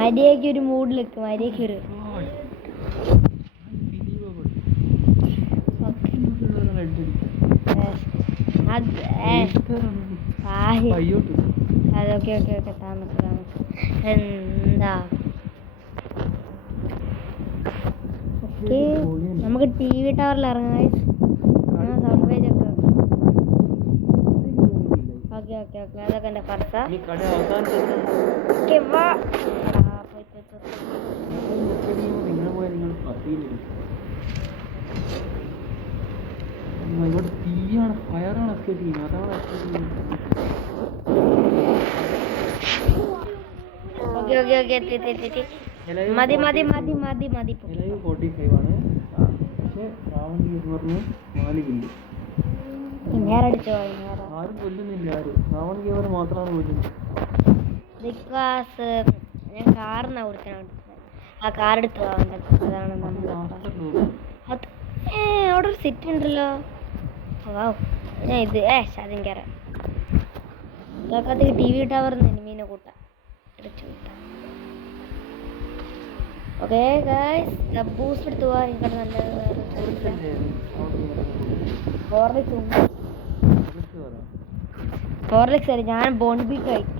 മര്യാദയ്ക്ക് ഒരു മൂഡിലേക്ക് മര്യാദയ്ക്ക് ഒരു അതൊക്കെ എന്താ നമുക്ക് TV ടവറിൽ ഇറങ്ങാം. സൗണ്ട് പേജ് ഒക്കെ ഓക്കെ അതൊക്കെ എൻ്റെ ഫർത്താ. മതി ബിക്കോസ് ഞാൻ കാറിനാ കൊടുക്കാൻ ആ കാർ എടുത്തു അതാണ് അത് അവിടെ ഒരു സിറ്റ് ഉണ്ടല്ലോ. ഞാൻ ഇത് ശാദിക്കാറ് TV ടവർ മീനെ കൂട്ടാം അടിച്ചു കൂട്ടാം. ഓക്കെ ഗൈസ് ബൂസ്റ്റ് എടുത്തു പോവാ. ഇവിടെ നല്ല ഹോർലിക്സ് അല്ല, ഞാൻ ബോൺബീറ്റ കഴിക്കും.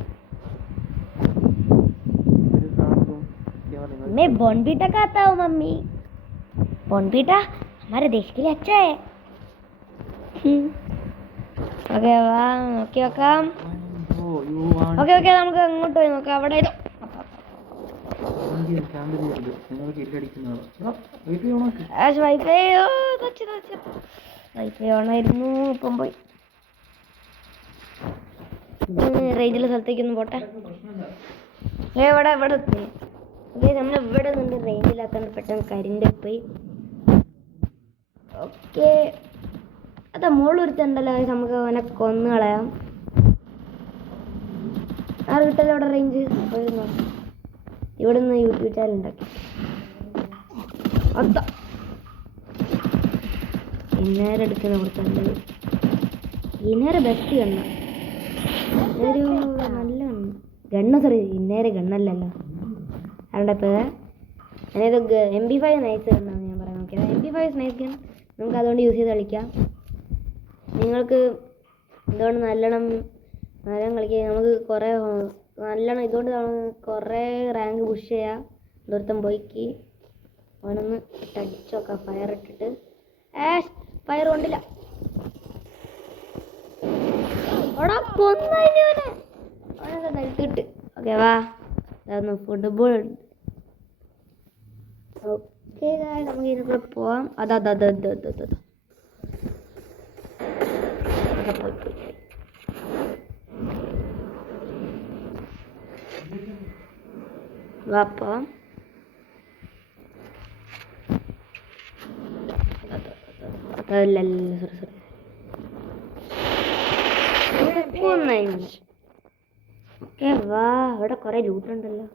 मैं बॉर्नवीटा खाता हूँ मम्मी. बॉर्नवीटा हमारे देश के लिए अच्छा है. ഓക്കെ വാ നോക്കി നോക്കാം. ഓക്കെ നമുക്ക് അങ്ങോട്ട് പോയി നോക്കാം. അവിടെ വൈഫൈ ഓണായിരുന്നു, ഇപ്പം പോയി. റേഞ്ചുള്ള സ്ഥലത്തേക്കൊന്നും പോട്ടെ. ഇവിടെ എത്തി. നമ്മൾ ഇവിടെ നിന്ന് റേഞ്ചില്ലാത്തോണ്ട് പെട്ടെന്ന് കരിൻ്റെ പോയി. ഓക്കെ അതാ മോളൊരുത്തുണ്ടല്ലോ, നമുക്ക് അവനെ കൊന്നു കളയാം. ആറ് കിട്ടല്ലോ അവിടെ റേഞ്ച്. ഇവിടെ നിന്ന് യൂട്യൂബ് ചാനൽ ഉണ്ടാക്കി അതാ ഇന്നേരം എടുക്കുന്ന കൊടുത്തത്. ഇന്നേരം ബെസ്റ്റ് ഗണ്ണ, ഒരു നല്ല ഗണ്ണ. സോറി ഇന്നേരം ഗണ്ണല്ലല്ലോ. അതുകൊണ്ട് ഇപ്പോൾ അതായത് MP5 നൈസ് ഗണ്ണാണ് ഞാൻ പറയാൻ നോക്കിയത്. MP5 നൈസ് ഗൺ നമുക്ക് അതുകൊണ്ട് യൂസ് ചെയ്ത് കളിക്കാം. നിങ്ങൾക്ക് എന്തുകൊണ്ട് നല്ലോണം കളിക്കുക. നമുക്ക് കുറേ നല്ലോണം ഇതുകൊണ്ട് കുറേ റാങ്ക് പുഷ് ചെയ്യാം. ദൂരത്തം പോയിക്ക് അവനൊന്ന് അടിച്ചോക്കാം. ഫയർ ഇട്ടിട്ട് ഫയർ കൊണ്ടില്ല. അവിടെ കൊന്നവനെ അവനൊക്കെ നിലത്തിട്ട്. ഓക്കെ വാ അതൊന്ന് ഫുട്ബോൾ. ഓക്കെ നമുക്ക് ഇതിനൊക്കെ പോവാം. അതാ വാപ്പ ഓക്കെ വാ. അവിടെ കുറെ ലൂട്ടുണ്ടല്ലോ.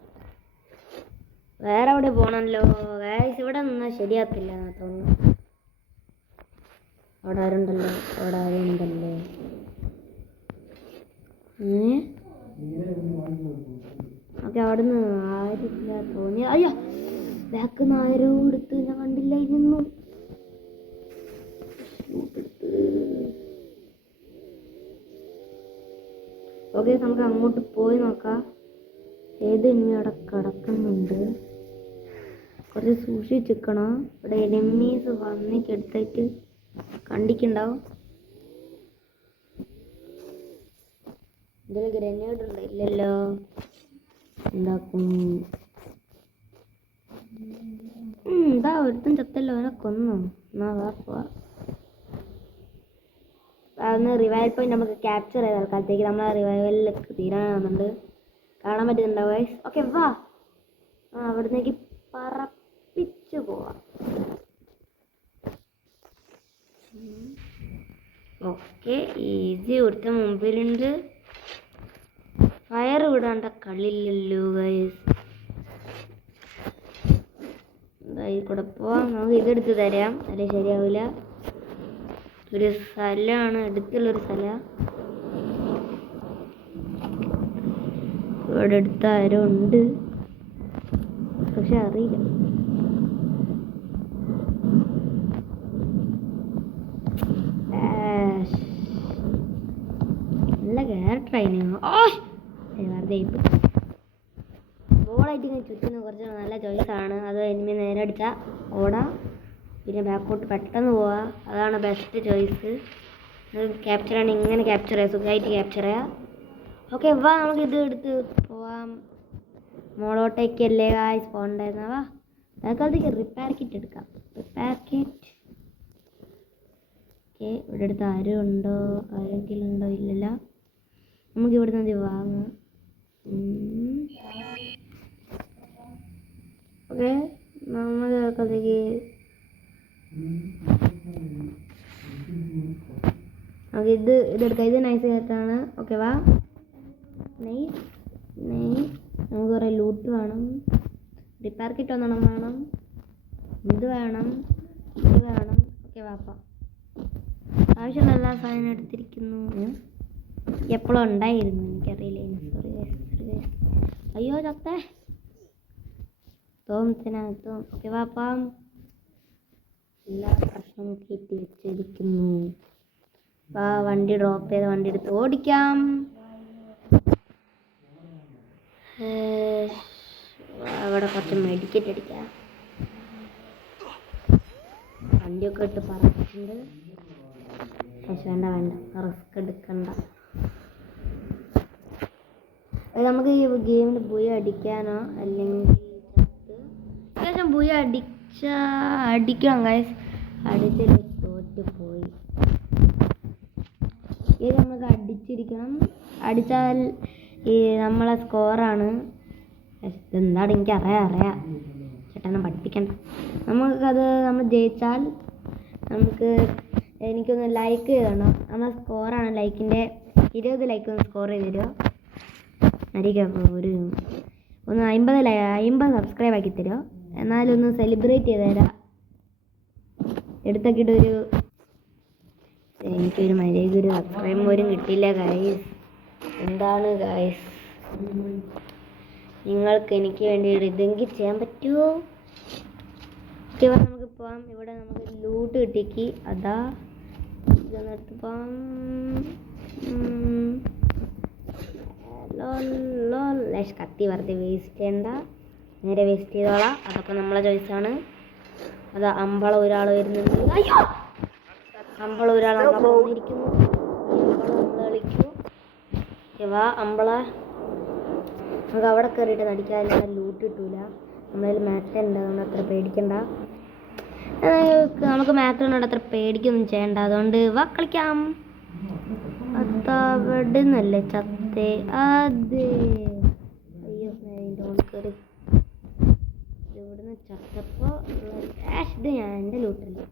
വേറെ എവിടെ പോണല്ലോ ഗൈസ്. ഇവിടെ നിന്നാൽ ശരിയാത്തില്ല തോന്നുന്നു. അവിടെ ആരുണ്ടല്ലോ. ഓക്കെ അവിടുന്ന് ആരില്ല തോന്നി. അയ്യോ ബാക്ക് നിന്ന് ആരോ എടുത്ത് ഞാൻ കണ്ടില്ലായിരുന്നു. ഓക്കെ നമുക്ക് അങ്ങോട്ട് പോയി നോക്കാം. ഏത് ഇനി അവിടെ കിടക്കുന്നുണ്ട്. കുറച്ച് സൂക്ഷിച്ചിരിക്കണം. ഇവിടെ എനിമീസ് വന്നിക്കെടുത്തിട്ട് കണ്ടിക്കുണ്ടാവും. ഇതിൽ ഗ്രനേഡ് ഉണ്ട്. ഇല്ലല്ലോ. എന്താക്കും ഇതാ ഒരുത്തും ചത്തല്ലോ. അവനെ കൊന്നു. എന്നാ വാ പോവാ. അതൊന്ന് റിവൈവൽ പോയിന്റ് നമുക്ക് ക്യാപ്ചർ ചെയ്ത ആൾക്കാലത്തേക്ക് നമ്മളെ റിവൈവലിലേക്ക് തീരാനാകുന്നുണ്ട്. കാണാൻ പറ്റുന്നുണ്ടാവും ഗൈസ്. ഓക്കെ വാ. അവിടുന്നേക്ക് പറപ്പിച്ചു പോവാം. Okay easy. ഒരുത്ത മുമ്പിലുണ്ട്. ഫയർ വിടാണ്ട കളിയില്ലല്ലോ ഗൈസ്. ഈ കൂടെ പോവാം. നമുക്ക് ഇതെടുത്ത് തരാം. അല്ലെ ശരിയാവില്ല. ഒരു സ്ഥലമാണ്, അടുത്തുള്ളൊരു സ്ഥലം. ഇവിടെ അടുത്ത് ആരോ ഉണ്ട്, പക്ഷെ അറിയില്ല. നല്ല ക്യാരക്ടറായിരുന്നു. വെറുതെ ബോളായിട്ട് ഇങ്ങനെ ചുറ്റുന്ന കുറച്ച് നല്ല ചോയ്സാണ്. അത് എനിമി നേരെ അടിച്ചാൽ ഓടാം, പിന്നെ ബാക്കോട്ട് പെട്ടെന്ന് പോവാ. അതാണ് ബെസ്റ്റ് ചോയ്സ്. ക്യാപ്ചറാണ്, ഇങ്ങനെ ക്യാപ്ചർ ചെയ്യാം, സുഖമായിട്ട് ക്യാപ്ചർ ചെയ്യാം. ഓക്കെ വാ, നമുക്ക് ഇത് എടുത്ത് പോവാം. മോളോട്ടേക്കല്ലേ ഗായ്സ് പോകണ്ടായിരുന്നവാ. തൽക്കാലത്തേക്ക് റിപ്പയർ കിറ്റ് എടുക്കാം. Repair kit. ഓക്കെ, ഇവിടെ അടുത്ത് ആരും ഉണ്ടോ? ആരെങ്കിലും ഉണ്ടോ? ഇല്ലല്ല. നമുക്ക് ഇവിടെ നിന്ന് വാങ്ങാം. ഓക്കെ, നമ്മൾ തൽക്കാലത്തേക്ക് നമുക്ക് ഇതെടുക്കാം. ഇത് നൈസ് ആയിട്ടാണ്. ഓക്കെ വാ. Nice nice. നമുക്ക് കുറേ ലൂട്ട് വേണം. റിപ്പയർ കിറ്റ് ഒന്നെണ്ണം വേണം. ഇത് വേണം, ഇത് വേണം. ഓക്കെ വാപ്പ, ആവശ്യമുള്ള എല്ലാ സാധനം എടുത്തിരിക്കുന്നു. എപ്പോഴും ഉണ്ടായിരുന്നു, എനിക്കറിയില്ല. Sorry guys. അയ്യോ ചത്തേ തോമത്തിനകത്തും. ഓക്കെ വാപ്പാം, എല്ലാ പ്രശ്നം കയറ്റി വെച്ചിരിക്കുന്നു. വണ്ടി ഡ്രോപ്പ് ചെയ്ത് വണ്ടി എടുത്ത് ഓടിക്കാം. അവിടെ കുറച്ച് മെഡിക്കറ്റ് അടിക്കാം. വണ്ടിയൊക്കെ ഇട്ട് പറഞ്ഞിട്ടുണ്ട്, പക്ഷെ വേണ്ട റിസ്ക് എടുക്കണ്ട. നമുക്ക് ഈ ഗെയിമിൽ ബുയ അടിക്കാനോ അല്ലെങ്കിൽ അത്യാവശ്യം ബുയ അടിക്കണം ഗൈസ്. അടിച്ചിട്ട് തോറ്റ് പോയി. ഇത് നമുക്ക് അടിച്ചിരിക്കണം. അടിച്ചാൽ ഈ നമ്മളെ സ്കോറാണ്. എന്താണ് എനിക്കറിയാം, ചേട്ടനെ പഠിപ്പിക്കണ്ട. നമുക്കത് നമ്മൾ ജയിച്ചാൽ എനിക്കൊന്ന് ലൈക്ക് ചെയ്യണം. നമ്മളെ സ്കോറാണ് ലൈക്കിൻ്റെ 20 ലൈക്ക് ഒന്ന് സ്കോർ ചെയ്ത് തരുമോ? ഒന്ന് 50 സബ്സ്ക്രൈബ് ആക്കി തരുമോ? എന്നാലൊന്ന് സെലിബ്രേറ്റ് ചെയ്ത് തരാം. എടുത്തൊക്കെയിട്ടൊരു എനിക്കൊരു മര്യാദയ്ക്കൊരു സബ്സ്ക്രൈബ് പോലും കിട്ടിയില്ല ഗൈസ്. എന്താണ് ഗൈസ്, നിങ്ങൾക്ക് എനിക്ക് വേണ്ടി ഇതെങ്കിൽ ചെയ്യാൻ പറ്റുമോ? ഇവിടെ നമുക്ക് പോവാം. ഇവിടെ നമുക്ക് ലൂട്ട് കിട്ടിക്ക്. അതാ ഇതൊന്നെടുത്ത് പോവാം. കത്തി വെറുതെ വേസ്റ്റ് ചെയ്യണ്ട, നേരെ വേസ്റ്റ് ചെയ്തോളാം. അതൊക്കെ നമ്മളെ ചോയ്സാണ്. അതാ അമ്പള ഒരാൾ വരുന്നുണ്ട്. അയ്യോ, അമ്പള ഒരാൾ വന്നിരിക്കുന്നു. നമ്മൾ കളിക്കൂ. വാ അമ്പള, നമുക്ക് അവിടെ കയറിയിട്ട് നടിക്കാതില്ല. ലൂട്ട് കിട്ടൂല. നമ്മളതിൽ മാറ്റ് ഉണ്ട്, അതുകൊണ്ട് അത്ര പേടിക്കണ്ട. നമുക്ക് മാറ്റുകൊണ്ട് അത്ര പേടിക്കൊന്നും ചെയ്യണ്ട. അതുകൊണ്ട് വാ കളിക്കാം. അതവിടെ നിന്നല്ലേ ചത്തേ? അതെ, അയ്യോ കയറി ഇവിടുന്ന് ചത്തപ്പോൾ ഇത് ഞാൻ എൻ്റെ ലൂട്ടല്ലേ.